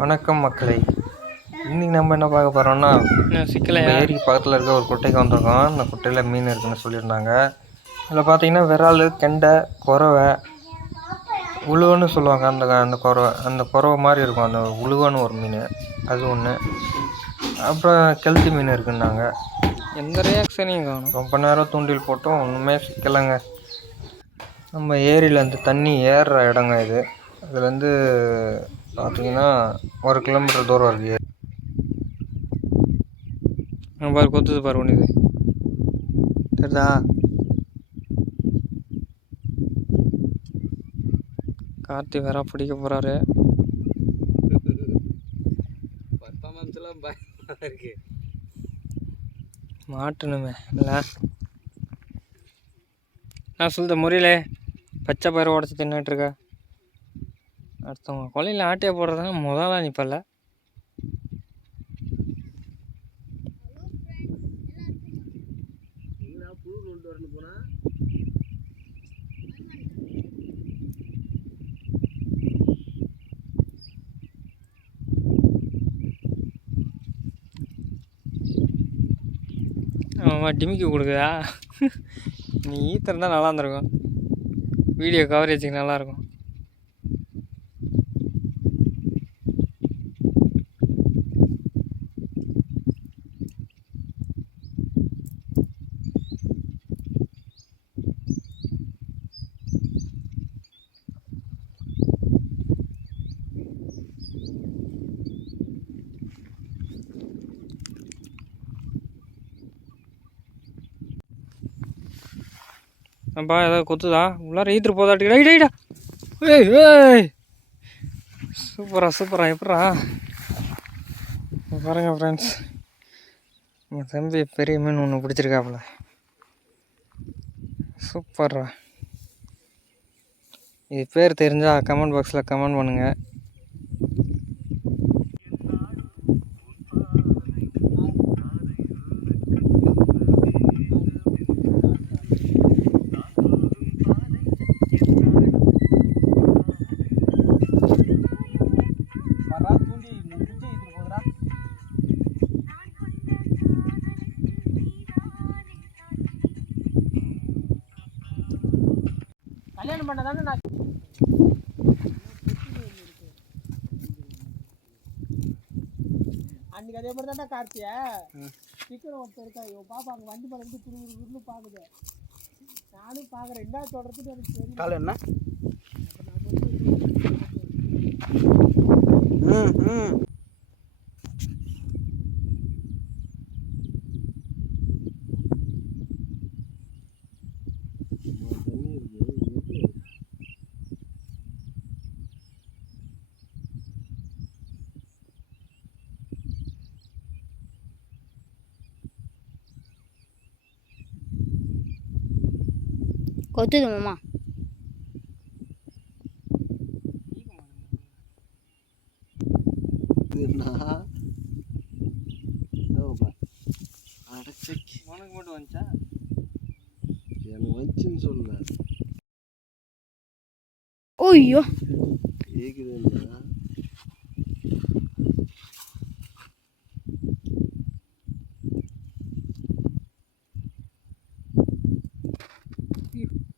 வணக்கம் மக்களே. இன்னைக்கு நம்ம என்ன பார்க்க போகிறோம்னா, ஏரி பக்கத்தில் இருக்க ஒரு குட்டைக்கு வந்திருக்கோம். அந்த குட்டையில் மீன் இருக்குன்னு சொல்லியிருந்தாங்க. அதில் பார்த்தீங்கன்னா விரால், கெண்டை, கொரவை, உழுவன்னு சொல்லுவாங்க. அந்த கொரவை மாதிரி இருக்கும். அந்த உழுவன்னு ஒரு மீன், அது ஒன்று. அப்புறம் கெளுத்தி மீன் இருக்குன்னாங்க. எந்த ரியாக்ஷனையும் காணும். ரொம்ப நேரம் தூண்டில் போட்டோம், ஒன்றுமே சிக்கலைங்க. நம்ம ஏரியிலேருந்து தண்ணி ஏறுற இடங்க இது. அதுலேருந்து பார்த்தீங்கன்னா 1 கிலோமீட்டர் தூரம் இருக்குது. பாரு கொத்துது பாரு ஒன்று. இது தெரியுதா? கார்த்தி வேற பிடிக்க போகிறாரு. மாட்டணுமே இல்லை நான் சொல்லுத முறையிலே பச்சை பயிரை உடச்சி தின்னுட்டுருக்க. அடுத்தவங்க கொலையில் ஆட்டையை போடுறதுனா முதல்ல நிற்பல. ஆமாம் டிமிக்கி கொடுக்குதா? நீ ஈத்திருந்தால் நல்லா இருந்திருக்கும். வீடியோ கவரேஜுக்கு நல்லாயிருக்கும். அப்பா ஏதாவது கொத்துதா? உள்ளார ஈத்துட்டு போதாட்டி ரைடா. ஏய் ஏய் சூப்பரா எப்படா பாருங்க ஃப்ரெண்ட்ஸ், நம்ம தம்பி பெரிய மீன் ஒன்று பிடிச்சிருக்காப்புல. சூப்பர்ரா. இது பேர் தெரிஞ்சால் கமெண்ட் பாக்ஸில் கமெண்ட் பண்ணுங்கள். கல்யாணம் பண்ணதானே நான் அன்னைக்கு அதே மாதிரி தான்டா கார்த்தியா சீக்கிரம் ஒருத்தர் இருக்கா. இவன் பாப்பா அங்கே வண்டி மேலே இருந்து குரு பார்க்குது. நானும் பார்க்குறேன். என்ன சொல்கிறதுன்னு எனக்கு தெரியும். காலை என்ன கொத்துது மாமா. உனக்கு மட்டும் வந்துச்சா? எனக்கு வந்துச்சுன்னு சொல்ல. ஓய்யோ கேக்குது.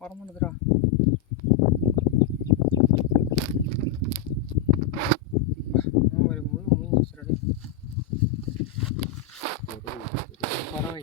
வரமாட்டதுரா. பறவை